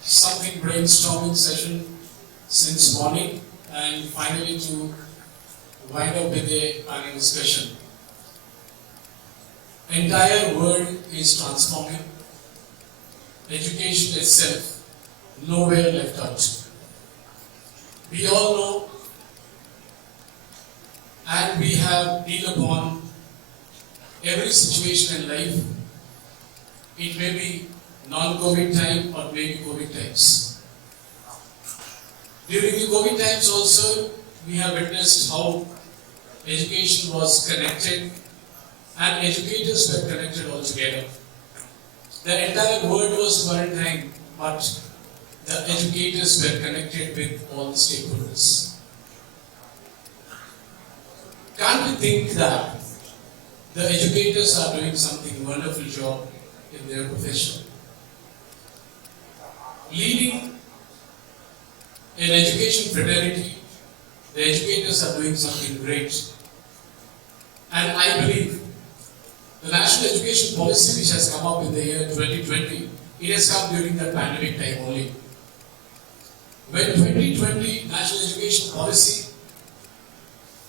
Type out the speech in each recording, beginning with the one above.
something brainstorming session since morning, and finally to wind up with a panel discussion. Entire world is transforming. Education itself, nowhere left out. We all know, and we have dealt upon every situation in life. It may be non-COVID time or maybe COVID times. During the COVID times also, we have witnessed how education was connected and educators were connected all together. The entire world was quarantined, but the educators were connected with all the stakeholders. Can't we think that the educators are doing something wonderful job in their profession? Leading an education fraternity, the educators are doing something great. And I believe the national education policy which has come up in the year 2020, it has come during the pandemic time only. When 2020 national education policy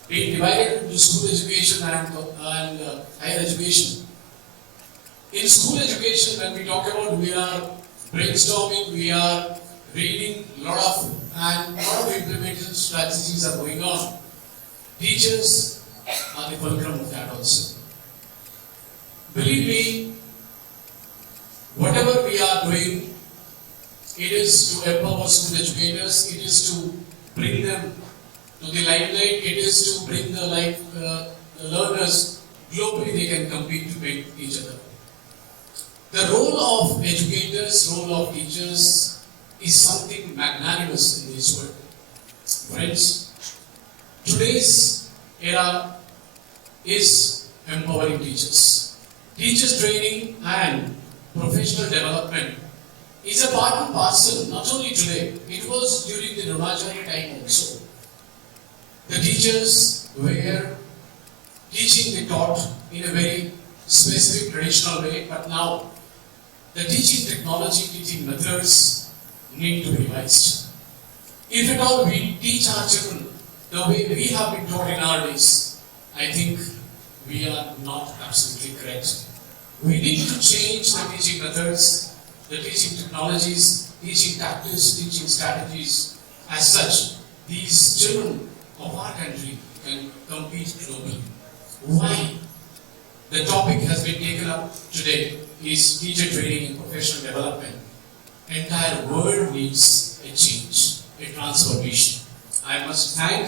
being divided into school education and higher education. In school education, when we talk about, we are brainstorming, we are reading a lot of implementation strategies are going on. Teachers are the fulcrum of that also. Believe me, whatever we are doing, it is to empower school educators, it is to bring them to the limelight, it is to bring the learners globally, they can compete to beat each other. The role of educators, role of teachers is something magnanimous in this world. Friends, today's era is empowering teachers. Teachers training and professional development is a part and parcel, not only today, it was during the Reimagining time also. The teachers were teaching the taught in a very specific traditional way, but now the teaching technology, teaching methods need to be revised. If at all we teach our children the way we have been taught in our days, I think we are not absolutely correct. We need to change the teaching methods, the teaching technologies, teaching tactics, teaching strategies. As such, these children of our country can compete globally. Why? The topic has been taken up today is teacher training and professional development. Entire world needs a change, a transformation. I must thank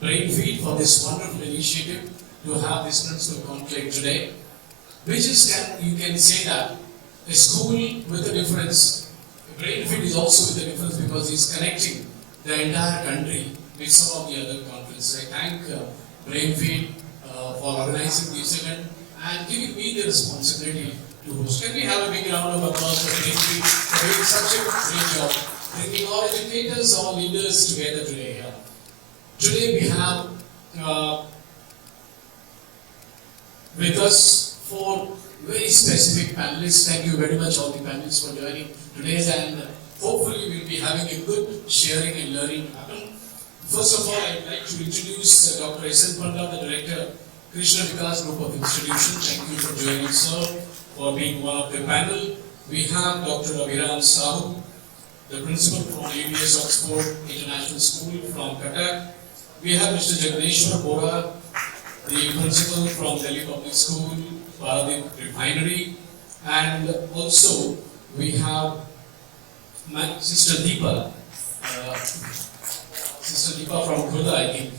Brainfeed for this wonderful initiative to have this principal conclave today, which is, you can say that, a school with a difference. Brainfeed is also with a difference because it's connecting the entire country with some of the other conferences. I thank Brainfeed for organizing this event and giving me the responsibility to host. Can we have a big round of applause for Brainfeed for doing such a great job, bringing all educators, all leaders together today here. Today we have with us 4 very specific panelists. Thank you very much all the panelists for joining today, and hopefully we'll be having a good sharing and learning happen. First of all, I'd like to introduce Dr. Panda, the Director, Krishna Vikash Group of Institutions. Thank you for joining, sir, for being one of the panel. We have Dr. Abhiram Sahoo, the Principal from ABS Oxford International School from Cuttack. We have Mr. Jagneswar, Bora, the Principal from Delhi Public School, Paradip, Refinery. And also, we have my Sister Deepa. Sister Deepa from Khordha, I think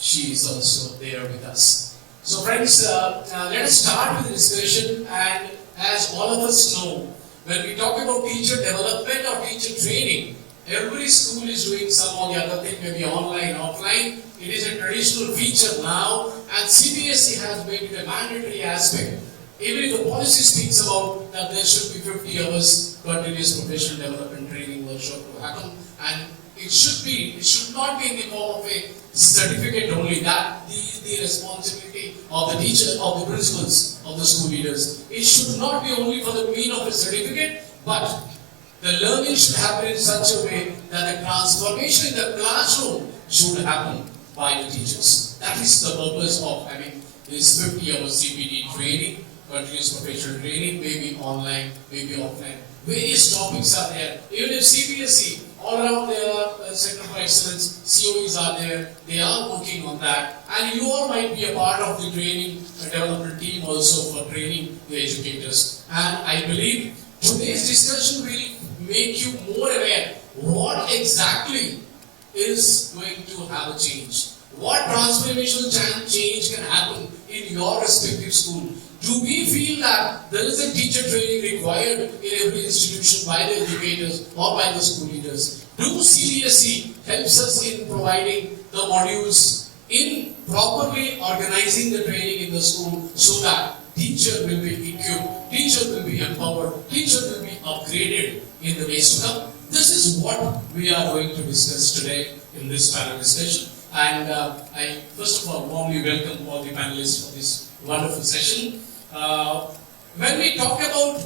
she is also there with us. So friends, let us start with the discussion, and as all of us know, when we talk about teacher development or teacher training, every school is doing some or the other thing, maybe online, offline. It is a traditional feature now, and CBSE has made it a mandatory aspect. Even if the policy speaks about that there should be 50 hours continuous professional development training workshop to happen, and it should not be in the form of a certificate only. That the responsibility of the teacher, of the principals, of the school leaders. It should not be only for the mean of a certificate, but The learning should happen in such a way that the transformation in the classroom should happen by the teachers. That is the purpose of having this 50-hour CPD training, continuous professional training, maybe online, maybe offline. Various topics are there. Even if CBSE, all around there are Center for Excellence, COEs are there, they are working on that. And you all might be a part of the training development team also for training the educators. And I believe today's discussion will make you more aware what exactly is going to have a change. What transformational change can happen in your respective school? Do we feel that there is a teacher training required in every institution by the educators or by the school leaders? Do CBSE helps us in providing the modules in properly organizing the training in the school so that teacher will be equipped, teacher will be empowered, teacher will be upgraded in the days to come? This is what we are going to discuss today in this panel discussion. And I first of all warmly welcome all the panelists for this wonderful session. When we talk about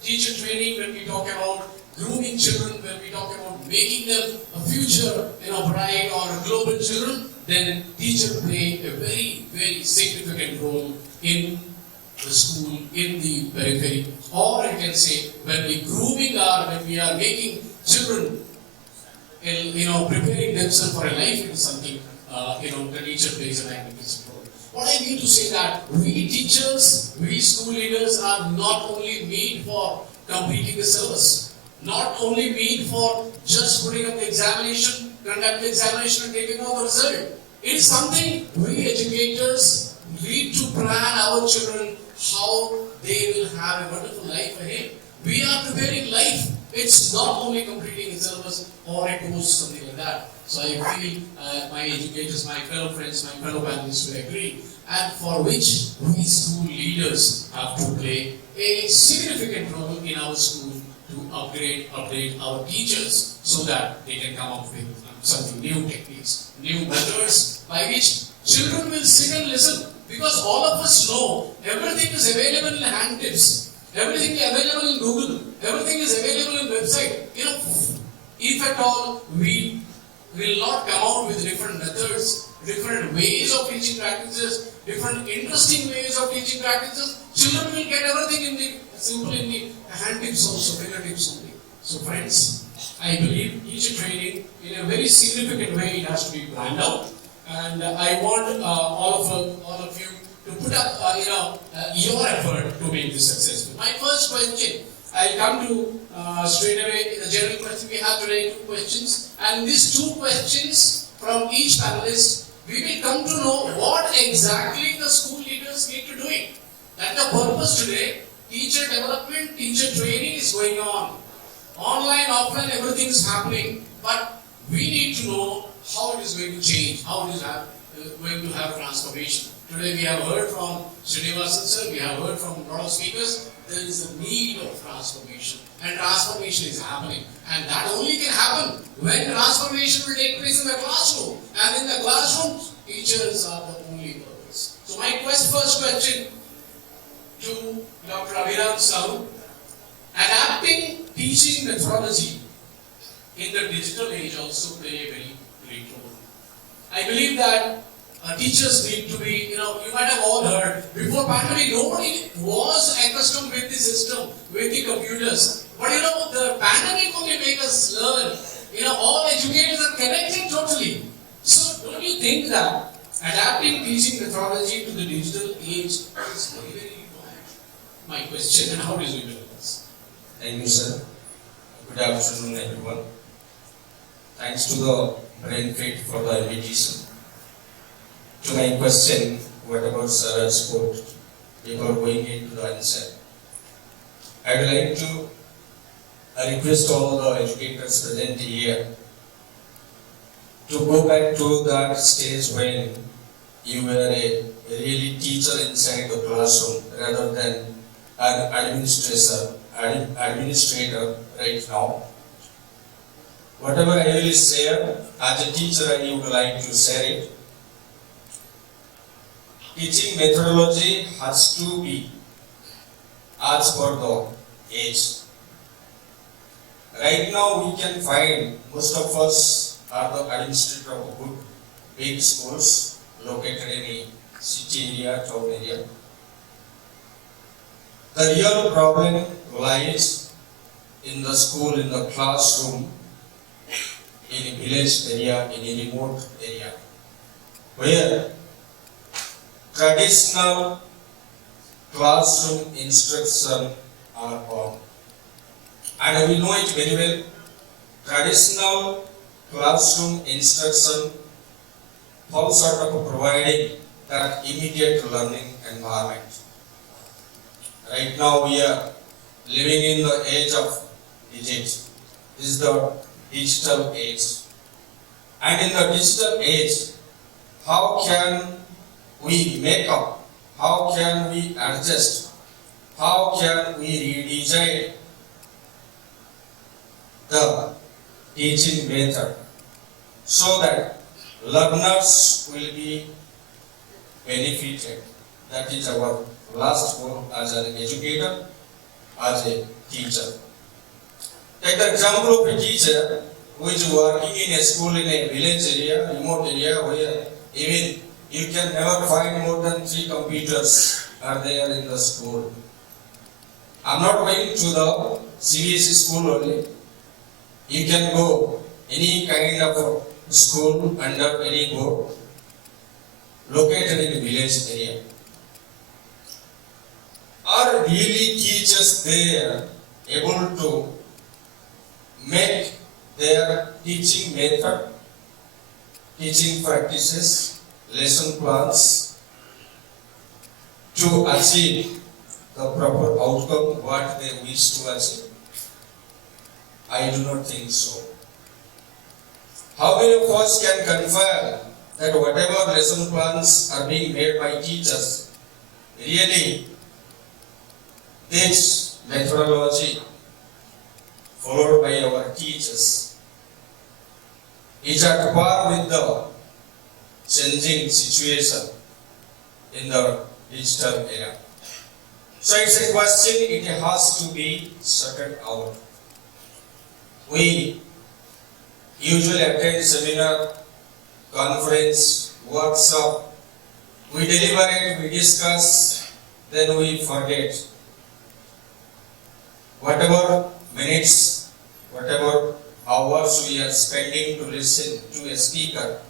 teacher training, when we talk about grooming children, when we talk about making them a future, bright or global children, then teacher play a very, very significant role in the school, in the periphery. Or I can say, when we are making children, preparing themselves for a life in something, the teacher plays a magnificent role. What I mean to say that we teachers, we school leaders are not only made for completing the syllabus, not only made for just putting up the examination, conduct the examination and taking out the result. It is something we educators need to plan our children how they will have a wonderful life ahead. We are preparing life. It's not only completing a syllabus or a course, something like that. So I feel my educators, my fellow friends, my fellow panelists will agree, and for which we school leaders have to play a significant role in our school to upgrade our teachers so that they can come up with something new techniques, new methods by which children will sit and listen. Because all of us know everything is available in hand tips, everything is available in Google, everything is available in website. If at all we will not come out with different methods, different ways of teaching practices, different interesting ways of teaching practices, children will get everything in the hand tips also, fingertips only. So friends, I believe teacher training in a very significant way it has to be planned out. And I want all of you to put up your effort to make this successful. My first question, I'll come to straight away the general question. We have today 2 questions, and these 2 questions from each panelist, we will come to know what exactly the school leaders need to do it. That's the purpose today. Teacher development, teacher training is going on. Online, offline, everything is happening, but we need to know how it is going to change, how it is going to have transformation. Today we have heard from Srinivasan sir, we have heard from a lot of speakers, there is a need of transformation, and transformation is happening. And that only can happen when transformation will take place in the classroom. And in the classroom, teachers are the only purpose. So my first question to Dr. Abhiram Sahoo, adapting teaching methodology in the digital age also play a very great role. I believe that teachers need to be, you might have all heard, before pandemic, nobody was accustomed with the system, with the computers. But the pandemic only made us learn. All educators are connected totally. So don't you think that adapting teaching methodology to the digital age is very, very important? My question, and how is it with us? Thank you, sir. Good afternoon, everyone. Thanks to the Brainfeed for the invitation. To my question, what about sir has spoke before going into the answer? I would like to request all the educators present here to go back to that stage when you were a really teacher inside the classroom rather than an administrator right now. Whatever I will share, as a teacher I would like to share it. Teaching methodology has to be as per the age. Right now we can find most of us are the administrator of good big schools located in a city area, town area. The real problem lies in the school, in the classroom, in a village area, in a remote area, where traditional classroom instruction are on. And we know it very well. Traditional classroom instruction falls short of providing that immediate learning environment. Right now we are living in the age of digits. This is the digital age. And in the digital age, how can we make up? How can we adjust? How can we redesign the teaching method so that learners will be benefited? That is our last goal as an educator, as a teacher. Take the example of a teacher who is working in a school in a village area, remote area, where even you can never find more than 3 computers are there in the school. I'm not going to the CBSE school only. You can go any kind of school under any board located in a village area. Are really teachers there able to make their teaching method, teaching practices, lesson plans to achieve the proper outcome what they wish to achieve? I do not think so. How many of us can confirm that whatever lesson plans are being made by teachers, really this methodology followed by our teachers is at par with the changing situation in the digital era? So it's a question, it has to be sorted out. We usually attend seminar, conference, workshop, we deliberate, we discuss, then we forget. Whatever minutes, whatever hours we are spending to listen to a speaker,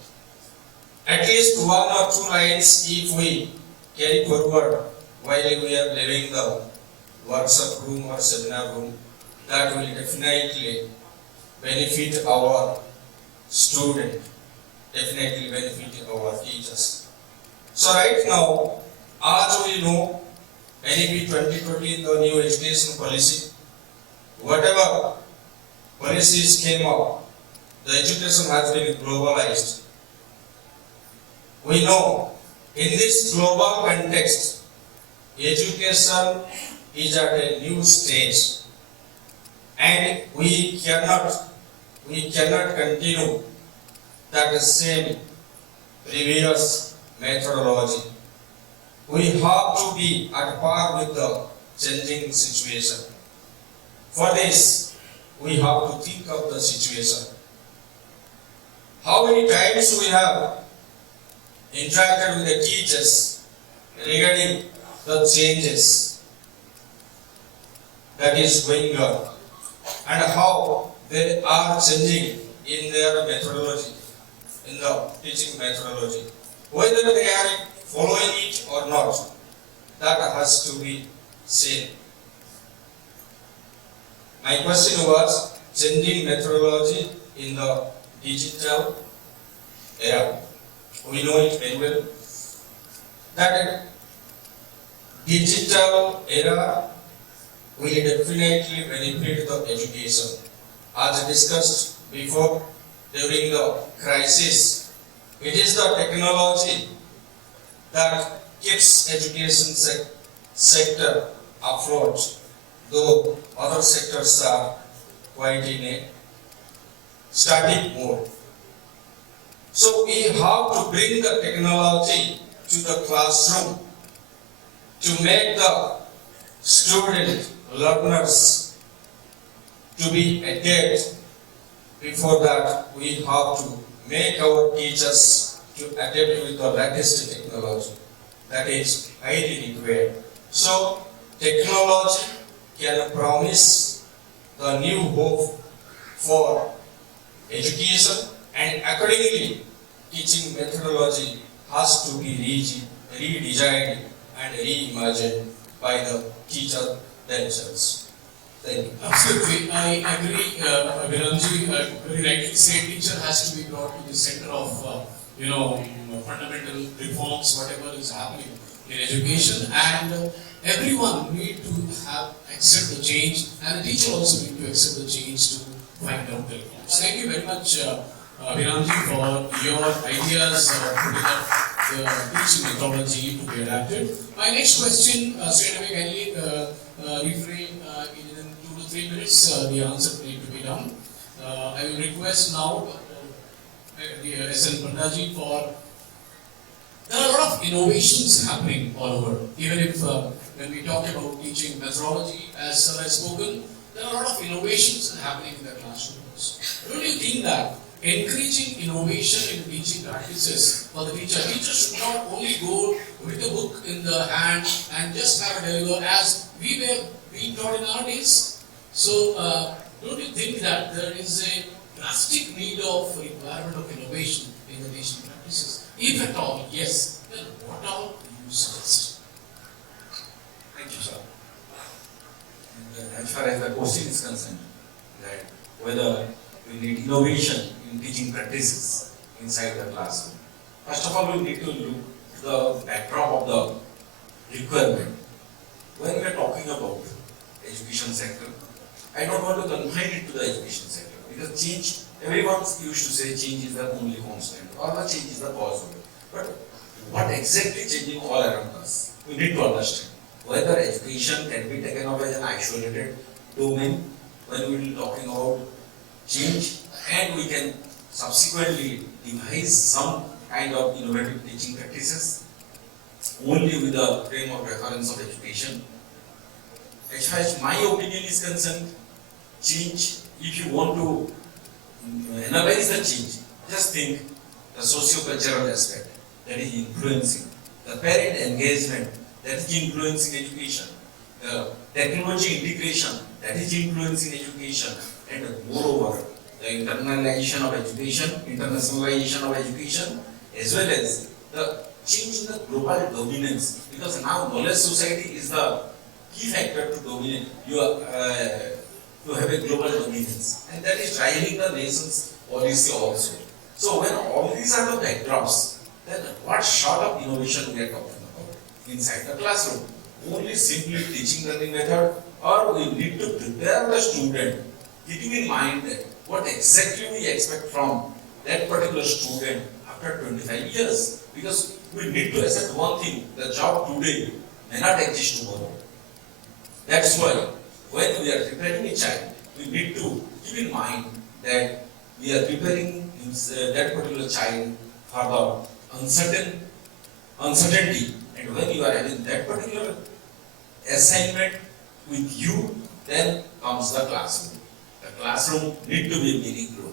at least 1 or 2 lines if we carry forward while we are leaving the workshop room or seminar room, that will definitely benefit our student, definitely benefit our teachers. So right now, as we know, NEP 2020 in the new education policy, whatever policies came up, the education has been globalized. We know in this global context, education is at a new stage, and we cannot continue that same previous methodology. We have to be at par with the changing situation. For this, we have to think of the situation. How many times we have interacted with the teachers regarding the changes that is going on and how they are changing in their methodology, in the teaching methodology. Whether they are following it or not, that has to be seen. My question was changing methodology in the digital era. We know it very well that digital era will definitely benefit the education. As discussed before, during the crisis, it is the technology that keeps education sector afloat, though other sectors are quite in a static mode. So we have to bring the technology to the classroom to make the student learners to be adept. Before that, we have to make our teachers to adapt with the latest technology. That is highly required. So, technology can promise the new hope for education, and accordingly, teaching methodology has to be redesigned and reimagined by the teacher themselves. Thank you. Absolutely, I agree. Abhiramji very rightly said, teacher has to be brought to the center of fundamental reforms, whatever is happening in education, and everyone need to accept the change, and the teacher also need to accept the change to find out the reforms. Thank you very much, Abhiramji, for your ideas putting up the teaching methodology to be adapted. My next question, straight away, kindly refrain in 2 to 3 minutes. The answer need to be done. I will request now the SN Pandaji for. There are a lot of innovations happening all over. Even if when we talk about teaching methodology, as sir has spoken, there are a lot of innovations happening in the classrooms. Don't you think that encouraging innovation in teaching practices for the teacher should not only go with a book in the hand and just have a deliver as we were being taught in our days? So, don't you think that there is a drastic need of requirement of innovation in the teaching practices? If at all, yes, then what all do you suggest? Thank you, sir. And as far as the question is concerned, that whether we need innovation in teaching practices inside the classroom, first of all, we need to look at the backdrop of the requirement. When we are talking about education sector, I don't want to confine it to the education sector, because change, everyone used to say change is the only constant or the change is the cause of it. But what exactly changing all around us? We need to understand whether education can be taken up as an isolated domain when we are talking about change, and we can subsequently devise some kind of innovative teaching practices only with the frame of reference of education. As far as my opinion is concerned, change, if you want to analyze the change, just think the socio-cultural aspect that is influencing, the parent engagement that is influencing education, the technology integration that is influencing education, and moreover, the internalization of education, internationalization of education, as well as the change in the global dominance, because now knowledge society is the key factor to dominate. To have a global dominance, and that is driving the nation's policy also. So when all these are the backdrops, then what sort of innovation we are talking about inside the classroom? Only simply teaching learning method, or we need to prepare the student, keeping in mind that what exactly we expect from that particular student after 25 years. Because we need to accept one thing, the job today may not exist tomorrow. That's why when we are preparing a child, we need to keep in mind that we are preparing that particular child for the uncertainty. And when you are having that particular assignment with you, then comes the classroom. The classroom need to be meaningful.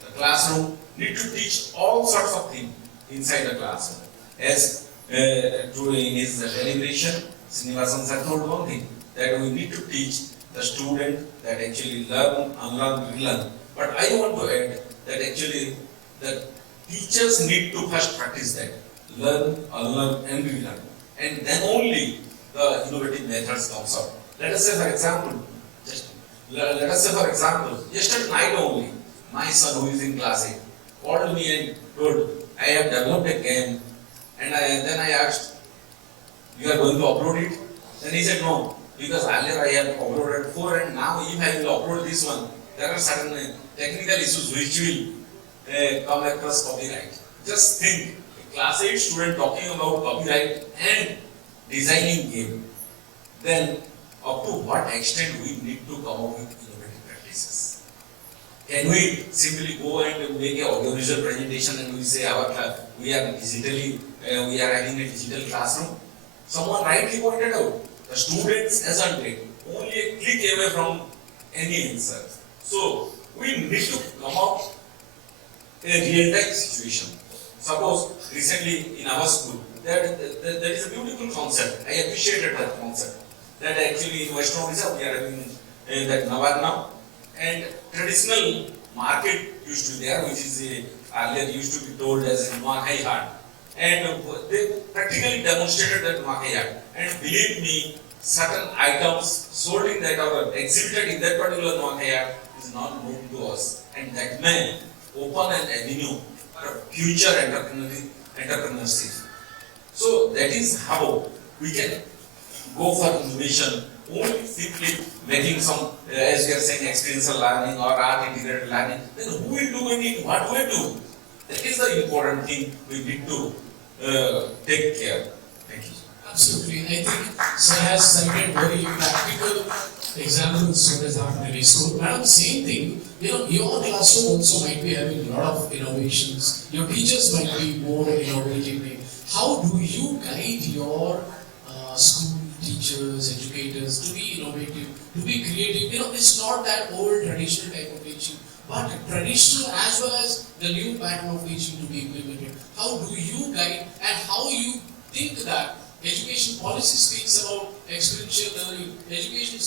The classroom need to teach all sorts of things inside the classroom. As in his deliberation, Srinivasan sir told one thing, that we need to teach the student that actually learn, unlearn, relearn. But I want to add that actually the teachers need to first practice that. Learn, unlearn, and relearn. And then only the innovative methods comes up. Let us say for example, yesterday night only, my son who is in class 8 called me and told, I have developed a game, and then I asked, you are going to upload it? Then he said, no. Because earlier I have uploaded 4, and now if I will upload this one, there are certain technical issues which will come across copyright. Just think, a class 8 student talking about copyright and designing game. Then up to what extent we need to come up with innovative practices? Can we simply go and make an audiovisual presentation and we say we are having a digital classroom? Someone rightly pointed out, the students isn't only a click away from any answer. So we need to come up in a real-time situation. Suppose recently in our school, there is a beautiful concept. I appreciated that concept. That actually in Western Odisha we are having that Nayak now, and traditional market used to be there, which is earlier used to be told as Nuakhai Haat, and they practically demonstrated that Nuakhai Haat. And believe me, certain items sold in that or exhibited in that particular Nuakhai Haat is not known to us, and that may open an avenue for future entrepreneurship. So that is how we can go for innovation, only simply making some, as we are saying, experiential learning or art integrated learning. Then who will do it? What will do? That is the important thing we need to take care. Thank you. Absolutely. I think sir has cited very practical examples so as happened in his school. Madam, same thing. Your classroom also might be having a lot of innovations. Your teachers might be more innovative. How do you guide your school teachers, educators to be innovative, to be creative? It's not that old traditional type of teaching, but traditional as well as the new pattern of teaching to be implemented. How do you guide and how you think that education policy speaks about experiential learning, education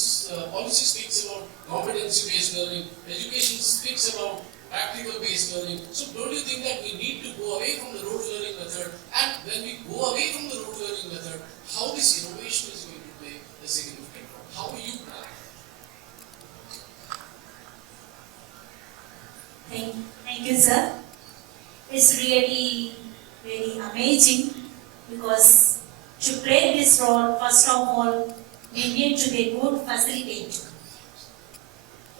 policy speaks about competency-based learning, education speaks about practical-based learning. So don't you think that we need to go away from the rote learning method? And when we go away from the rote learning method, how this innovation is going to play a significant role? How you plan? Thank you, sir. It's really very amazing because to play this role, first of all, we need to be a good facilitator.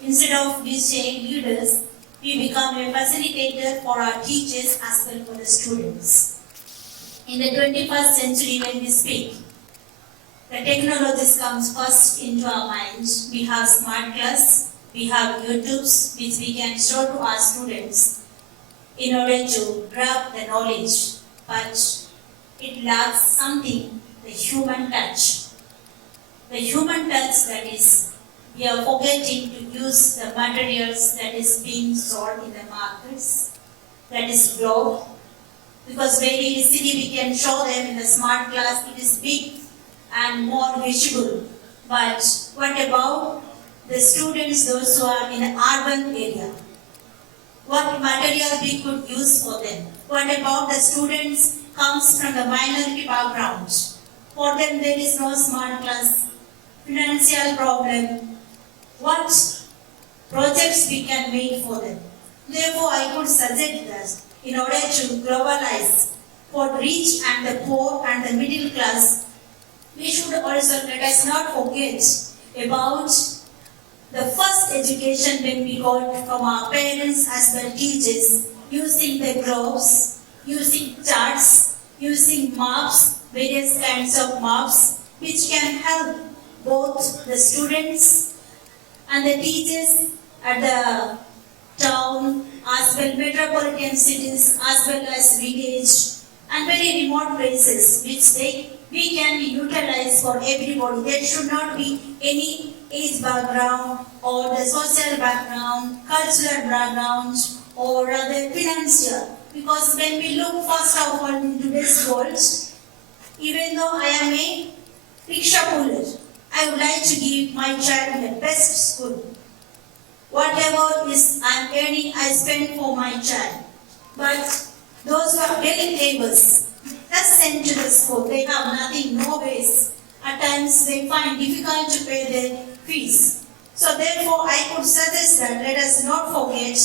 Instead of being leaders, we become a facilitator for our teachers as well for the students. In the 21st century when we speak, the technologies comes first into our minds. We have smart class, we have YouTubes which we can show to our students in order to grab the knowledge, but it lacks something, the human touch. The human touch, that is, we are forgetting to use the materials that is being sold in the markets, that is globe, because very easily we can show them in the smart class, it is big and more visible. But what about the students, those who are in the urban area? What material we could use for them? What about the students comes from the minority background? For them there is no smart class, financial problem. What projects we can make for them? Therefore, I could suggest that in order to globalize for rich and the poor and the middle class, we should also let us not forget about the first education when we got from our parents as well teachers, using the globes, using charts, using maps, various kinds of maps, which can help both the students and the teachers at the town, as well metropolitan cities, as well as village and very remote places, which we can utilize for everybody. There should not be any age background or the social background, cultural background, or rather financial. Because when we look first of all into this world, even though I am a rickshaw puller, I would like to give my child the best school. Whatever is I am earning, I spend for my child. But those who are daily laborers, just sent to the school, they have nothing, no ways. At times they find difficult to pay their fees. So therefore I could suggest that let us not forget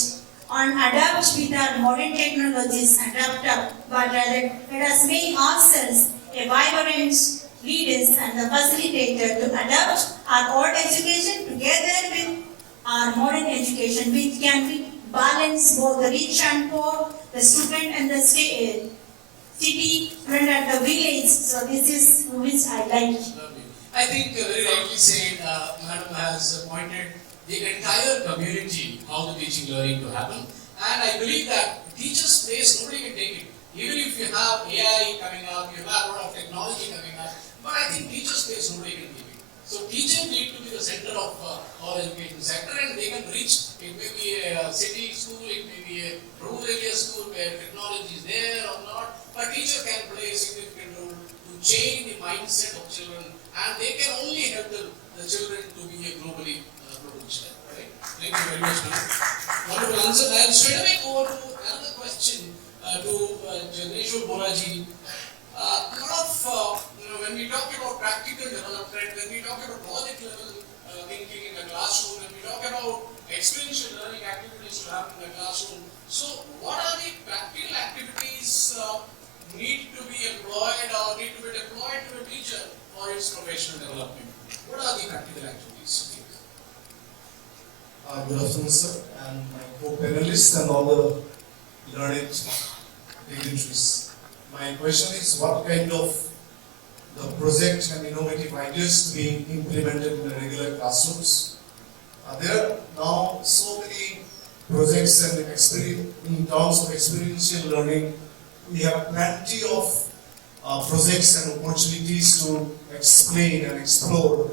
and adapt with our modern technologies and adapt, but rather let us make ourselves a vibrant leaders and the facilitator to adapt our old education together with our modern education, which can be balanced both the rich and poor, the student and the city, and the village. So this is which I like. I think very rightly said, Madam has pointed the entire community how the teaching learning to happen. And I believe that teachers' place, nobody can take it. Even if you have AI coming up, you have a lot of technology coming up, but I think teachers' place, nobody can take it. So teachers need to be the center of our education sector, and they can reach. It may be a city school, it may be a rural area school where technology is there or not, but teacher can play a significant role to change the mindset of children, and they can only help the children to be a globally produced. Right? Thank you very much, ma'am. Wonderful answer. I'll straight away go to another question to Jagneswar Boraji. When we talk about practical development, when we talk about project level thinking in the classroom, when we talk about experiential learning activities to happen in the classroom, so what are the practical activities need to be employed or need to be deployed to a teacher for its professional development? What are the practical activities? Good afternoon, sir, and my co-panelists and all the learned dignitaries. My question is, what kind of the project and innovative ideas being implemented in the regular classrooms? There are now so many projects and in terms of experiential learning, we have plenty of projects and opportunities to explain and explore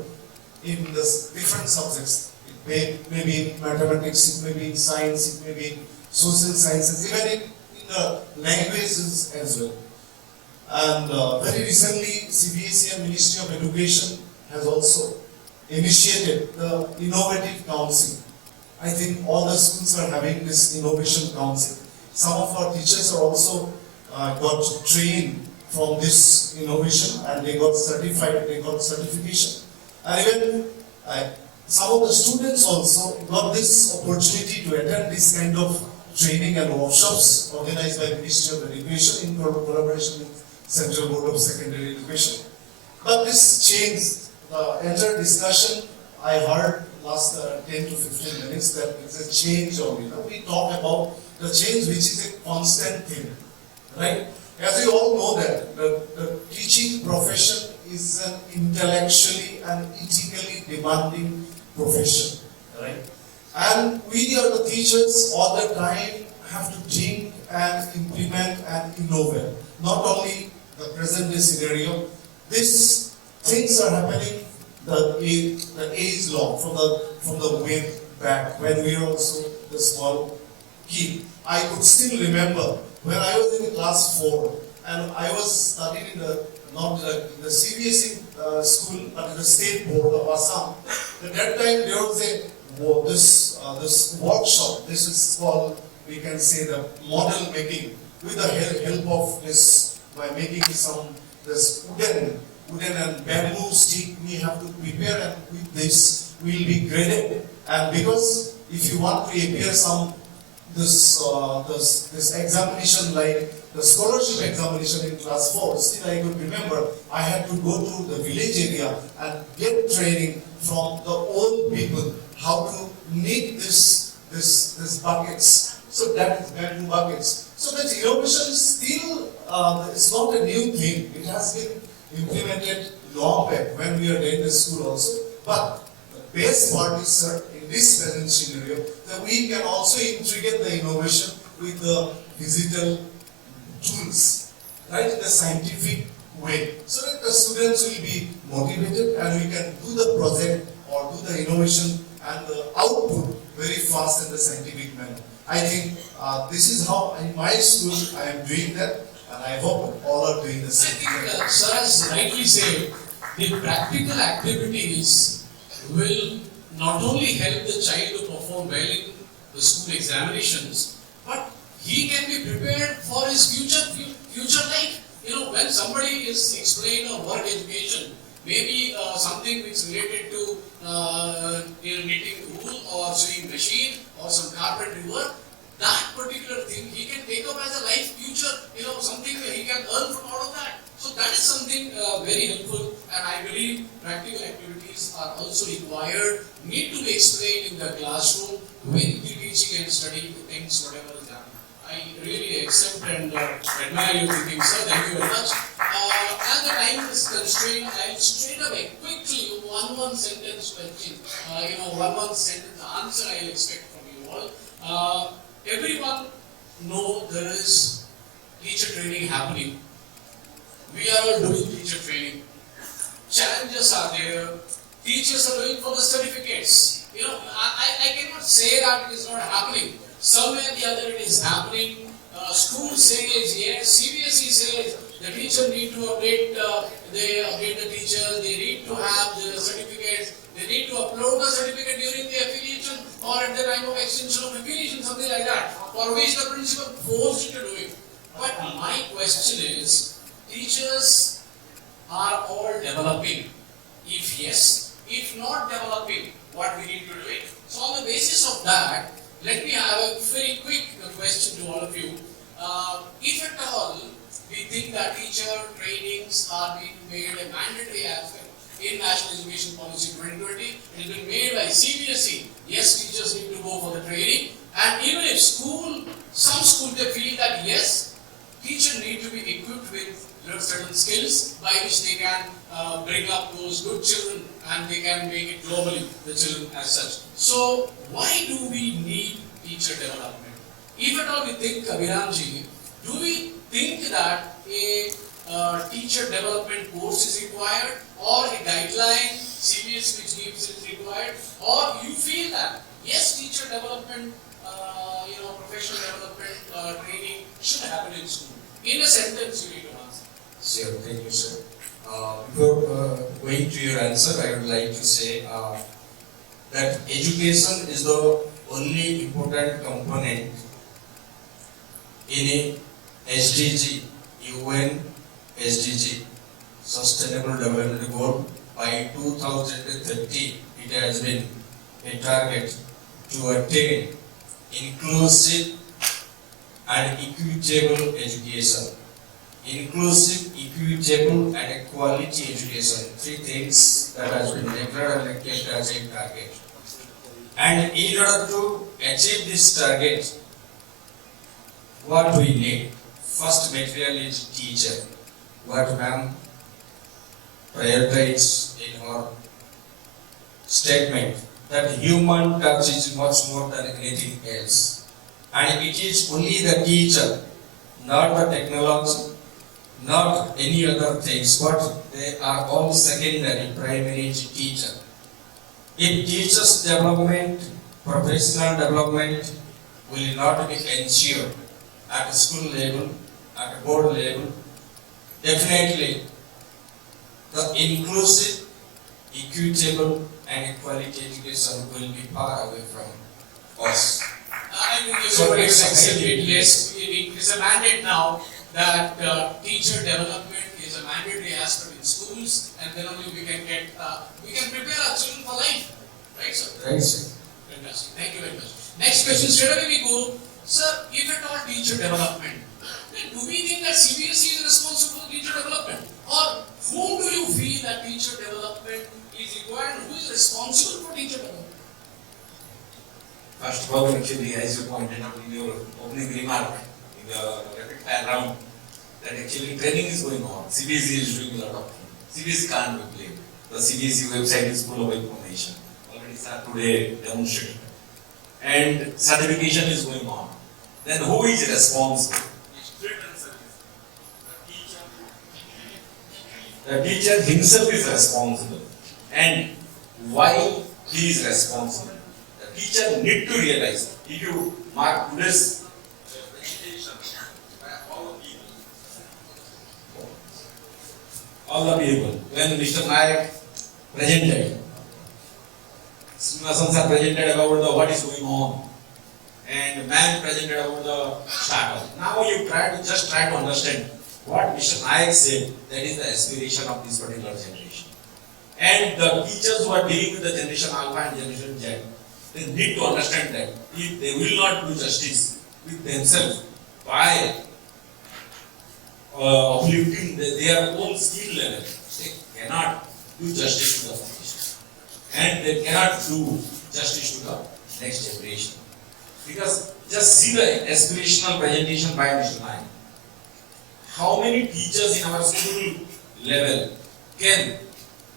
in the different subjects. It may be in mathematics, it may be in science, it may be in social sciences, even in the languages as well. And very recently, CBSE and Ministry of Education has also initiated the Innovative Council. I think all the schools are having this Innovation Council. Some of our teachers are also got trained from this innovation, and they got certified, they got certification. And even some of the students also got this opportunity to attend this kind of training and workshops organized by the Ministry of Education in collaboration with Central Board of Secondary Education. But this changed. The entire discussion I heard last 10 to 15 minutes that it's a change only. We talk about the change which is a constant thing, right? As you all know that the teaching profession is an intellectually and ethically demanding profession, right? And we are the teachers all the time have to think and implement and innovate. Not only the present day scenario, these things are happening the age long, from the way back when we were also the small kid. I could still remember when I was in class 4 and I was studying in the CBSE school at the State Board of Assam. At that time there was this workshop. This is called, we can say, the model making, with the help of this, by making this wooden and bamboo stick we have to prepare, and with this will be graded. And because if you want to appear this examination like the scholarship examination in class 4, still I could remember I had to go to the village area and get training from the old people how to knit this buckets. So that is bamboo buckets. So that innovation is still it's not a new thing. It has been implemented long back when we are in the school also. But the best part is, sir, in this present scenario, that we can also integrate the innovation with the digital tools, right, in the scientific way, so that the students will be motivated and we can do the project or do the innovation and the output very fast in the scientific manner. I think this is how in my school I am doing that, and I hope all are doing the same. I think sir has rightly said, the practical activities will not only help the child to perform well in the school examinations, but he can be prepared for his future life. When somebody is explained a work education, maybe something which is related to knitting wool or sewing machine or some carpentry work, that particular thing he can take up as a life future, something he can earn from out of that. So that is something very helpful, and I believe practical activities are also required, need to be explained in the classroom with the teaching and studying things, whatever is happening. I really accept and admire your thinking, sir. Thank you very much. As the time is constrained, I'll straight away, quickly, one sentence question. One sentence answer I'll expect from you all. Everyone know there is teacher training happening. We are all doing teacher training. Challenges are there, teachers are doing for the certificates. You know, I cannot say that it is not happening. Somewhere or the other it is happening. School says yes, CBSE says the teacher need to update, they update the teachers, they need to have the certificates, they need to upload the certificate during the affiliation or at the time of extension of affiliation, something like that, for which the principal forced you to do it. But my question is, teachers are all developing? If yes, if not developing, what we need to do it? So on the basis of that, let me have a very quick question to all of you. If at all we think that teacher trainings are being made a mandatory aspect in National Education Policy 2020, it has been made by CBSE. Yes, teachers need to go for the training, and even if some schools they feel that yes, teachers need to be equipped with certain skills by which they can bring up those good children and they can make it globally, the children as such. So why do we need teacher development? If at all we think, Abhiramji, do we think that a teacher development course is required, or a guideline CBS which gives it is required, or you feel that yes, teacher development, professional development training should happen in school? In a sentence, you need to answer. Sure, thank you, sir. Before going to your answer, I would like to say that education is the only important component in a SDG, UN SDG, Sustainable Development Goal. By 2030, it has been a target to attain inclusive and equitable education. Inclusive, equitable and quality education, three things that has been declared and kept as a target. And in order to achieve this target, what we need? First material is teacher. What ma'am prioritized in her statement, that human touch is much more than anything else. And it is only the teacher, not the technology, not any other things, but they are all secondary. Primary is teacher. If teachers' development, professional development will not be ensured at a school level, at a board level, definitely the inclusive, equitable and quality education will be far away from us. I will give you an example. Yes, it is a mandate now that teacher development is a mandatory aspect in schools, and then only we can prepare our children for life. Right, sir? Right, sir. Fantastic. Thank you very much. Next question, straight away we go. Sir, if at all teacher development, then do we think that CBSE is responsible for teacher development? Or whom do you feel that teacher development is required? Who is responsible for teacher development? First of all, actually, as you pointed out in your opening remark, in the rapid fire round, that actually training is going on. CBSE is doing a lot of things. CBSE can't be blamed. The CBSE website is full of information. Already sir today demonstrated. And certification is going on. Then who is responsible? The teacher himself is responsible. And why he is responsible? The teacher need to realize, if you mark today's presentation by all the people, when Mr. Nayak presented, Srinivasan sir presented about what is going on, and man presented about the startup. Now you just try to understand what Mr. Nayak said, that is the aspiration of this particular generation. And the teachers who are dealing with the generation Alpha and generation Z, they need to understand that if they will not do justice with themselves by uplifting their own skill level, they cannot do justice to the foundation. And they cannot do justice to the next generation. Because just see the aspirational presentation by Mr. Nayak. How many teachers in our school level can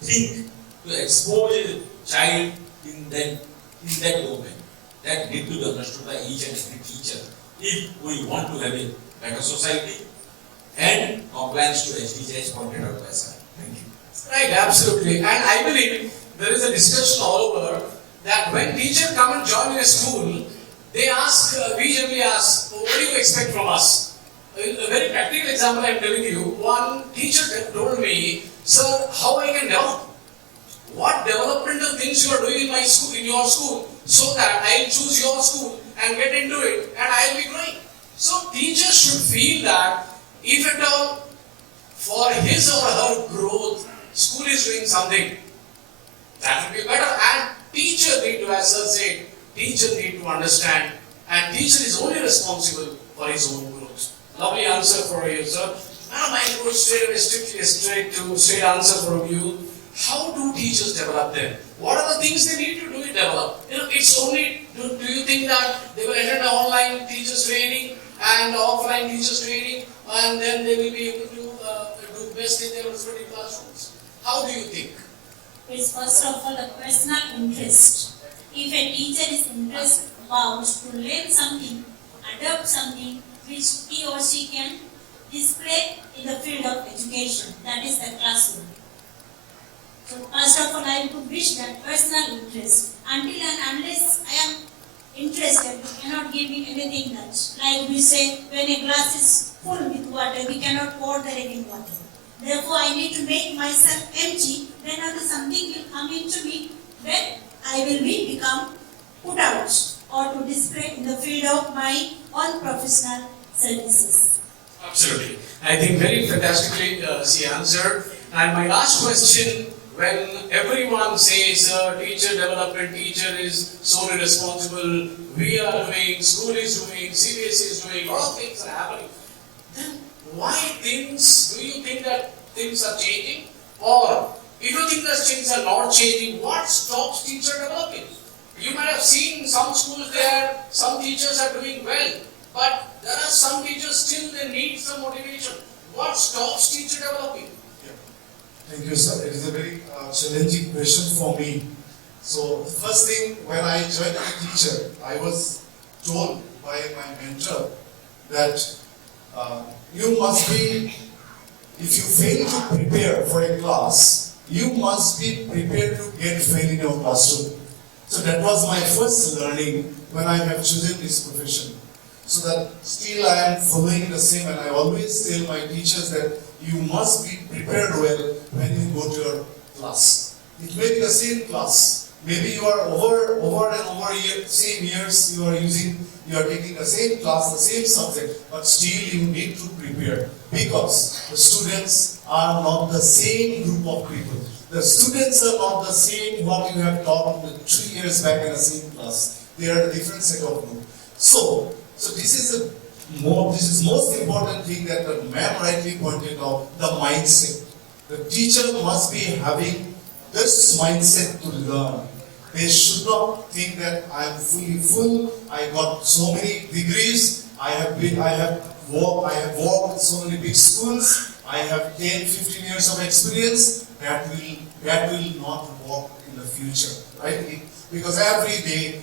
think to expose a child in that domain? That need to be understood by each and every teacher if we want to have a better society and compliance to SDG as pointed out by sir. Thank you. Right, absolutely. And I believe there is a discussion all over that when teachers come and join in a school, they ask, we generally ask, what do you expect from us? A very practical example I am telling you. One teacher told me, sir, how I can develop? What developmental things you are doing in my school, in your school, so that I will choose your school and get into it and I will be growing. So teachers should feel that if at all for his or her growth, school is doing something, that will be better. And teacher need to, as sir said, teacher need to understand, and teacher is only responsible for his own growth. Lovely answer for you, sir. Now my go straight answer from you. How do teachers develop them? What are the things they need to do to develop? It's only, do you think that they will attend the online teachers training and offline teachers training and then they will be able to do best in their respective classrooms? How do you think? It's first of all a personal interest. If a teacher is interested about to learn something, adopt something which he or she can display in the field of education, that is the classroom. So first of all, I would wish that personal interest. Until and unless I am interested, you cannot give me anything much. Like we say, when a glass is full with water, we cannot pour there any water. Therefore, I need to make myself empty. Then only something will come into me. Then I will become put out or to display in the field of my own professional services. Absolutely. I think very fantastically she answered. And my last question, when everyone says teacher development, teacher is solely responsible, we are doing, school is doing, CBSE is doing, all things are happening, then why do you think that things are changing? Or if you think that things are not changing, what stops teacher developing? You might have seen some schools there, some teachers are doing well, but there are some teachers still they need some motivation. What stops teacher developing? Thank you, sir. It is a very challenging question for me. So, the first thing, when I joined as a teacher, I was told by my mentor that you must be, if you fail to prepare for a class, you must be prepared to get fail in your classroom. So that was my first learning when I have chosen this profession. So that still I am following the same, and I always tell my teachers that you must be prepared well when you go to your class. It may be the same class. Maybe you are over and over same years you are taking the same class, the same subject, but still you need to prepare because the students are not the same group of people. The students are not the same what you have taught 3 years back in the same class. They are a different set of group. So this is most important thing that the ma'am rightly pointed out, the mindset. The teacher must be having this mindset to learn. They should not think that I am fully full, I got so many degrees, I have worked so many big schools, I have 10, 15 years of experience. That will not work in the future, right? Because every day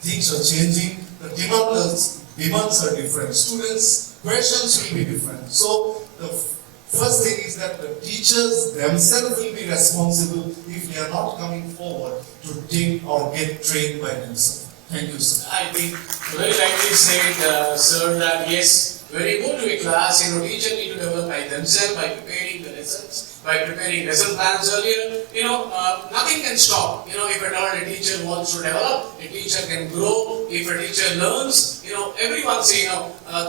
things are changing, the demands are different, students' questions will be different. So the first thing is that the teachers themselves will be responsible if they are not coming forward to take or get trained by themselves. Thank you, sir. I think very rightly said, sir, that yes, when you go to a class, teacher need to develop by themselves, by preparing the lessons, by preparing lesson plans earlier. Nothing can stop. If at all a teacher wants to develop, a teacher can grow. If a teacher learns, everyone say,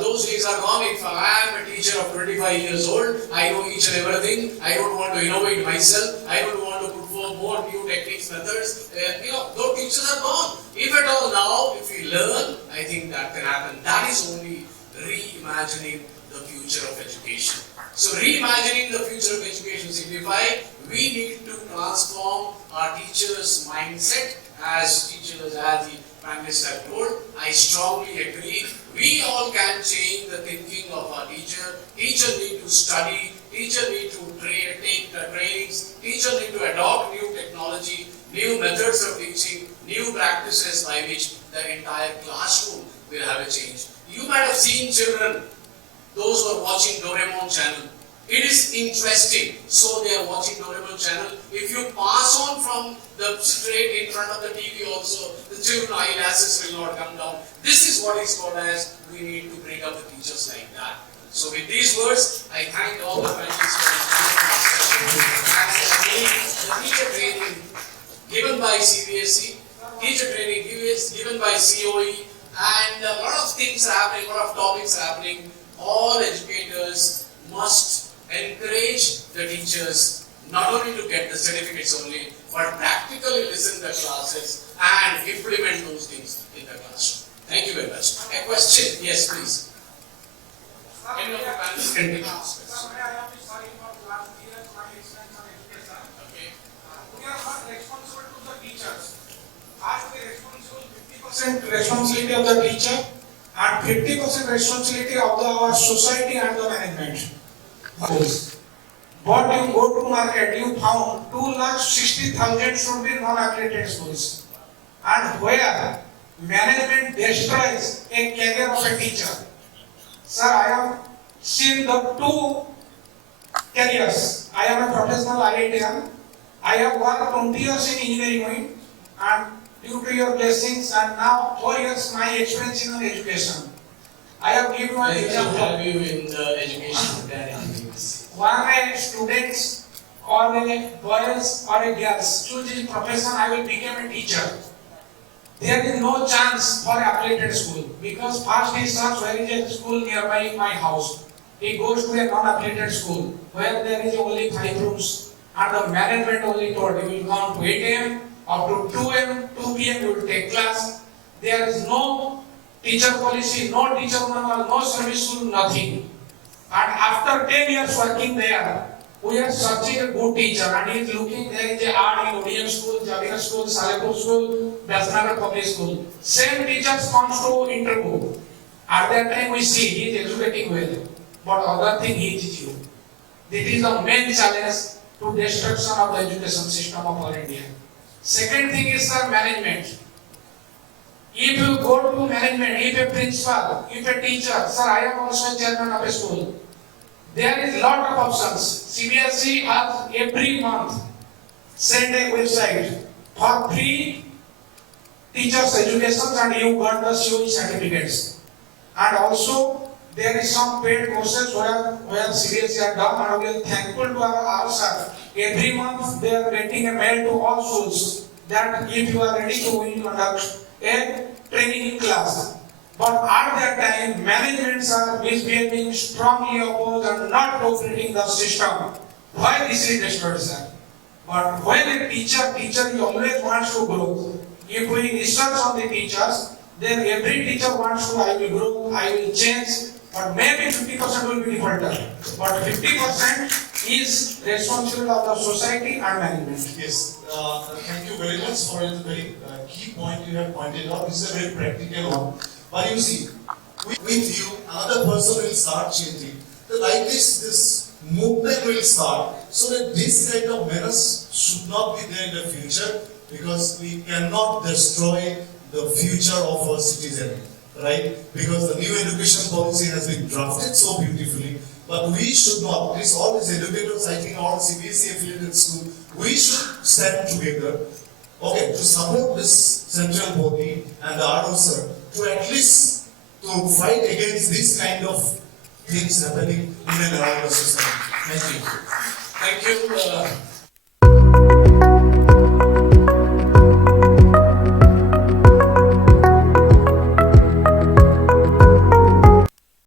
those days are gone. If I am a teacher of 25 years old, I know each and everything. I don't want to innovate myself. I don't want to put forth more new techniques, methods. Those teachers are gone. If at all now, if we learn, I think that can happen. That is only reimagining the future of education. So reimagining the future of education signifies we need to transform our teachers' mindset as teachers, as the panelists have told. I strongly agree. We all can change the thinking of our teacher. Teacher need to study. Teacher need to take the trainings. Teacher need to adopt new technology, new methods of teaching, new practices by which the entire classroom will have a change. You might have seen children, those who are watching Doraemon channel. It is interesting, so they are watching knowledgeable channel. If you pass on from the straight in front of the TV also, the children eyelashes will not come down. This is what is called as we need to bring up the teachers like that. So with these words, I thank all the panelists for the teacher training given by CBSE, teacher training given by COE, and a lot of things are happening, a lot of topics are happening. All educators must encourage the teachers not only to get the certificates only, but practically listen to the classes and implement those things in the classroom. Thank you very much. A question? Yes, please. Any of the panelists can take this question. Okay. We are not responsible to the teachers. As the responsible 50% responsibility of the teacher and 50% responsibility of our society and the management. But you go to market, you found 2,60,000 should be non-accredited schools. And where management destroys a career of a teacher. Sir, I have seen the two careers. I am a professional IITian. I have worked 20 years in engineering wing, and due to your blessings, and now 4 years my experience in education. I have given one example. Have you in the education One students or a boys or a girls choose his profession, I will become a teacher. There is no chance for affiliated school because first he searches where is a school nearby my house. He goes to a non-affiliated school where there is only 5 rooms and the management only told you will come to 8 am up to 2 am, 2 pm you will take class. There is no teacher policy, no teacher manual, no service school, nothing. And after 10 years working there, we are searching a good teacher and he is looking, there is a ad in ODM school, Xaviers school, Sahoo school, Dasnagar public school. Same teachers comes to interview. At that time we see he is educating well, but other thing he teaches you. This is the main challenge to destruction of the education system of our India. Second thing is sir, management. If you go to management, if a principal, if a teacher, sir, I am also a chairman of a school. There is lot of options. CBSE has every month send a website for free teachers education and you got the COE certificates. And also there is some paid courses where CBSE are done and we are thankful to our sir. Every month they are getting a mail to all schools that if you are ready to we will conduct a training class. But at that time, managements are misbehaving, strongly opposed and not cooperating the system. Why this is destroyed, sir? But when a teacher always wants to grow. If we research on the teachers, then every teacher wants to, I will grow, I will change, but maybe 50% will be defaulter. But 50% is responsible of the society and management. Yes, thank you very much for the very key point you have pointed out. This is a very practical one. But you see, with you, another person will start changing. So like this movement will start, so that this kind of menace should not be there in the future, because we cannot destroy the future of our citizen, right? Because the new education policy has been drafted so beautifully, but we should not, at least all these educators, I think all CBSE affiliated school, we should stand together, okay, to support this central body and the ROSR, to at least to fight against this kind of things happening in and around the society. Thank you. Thank you.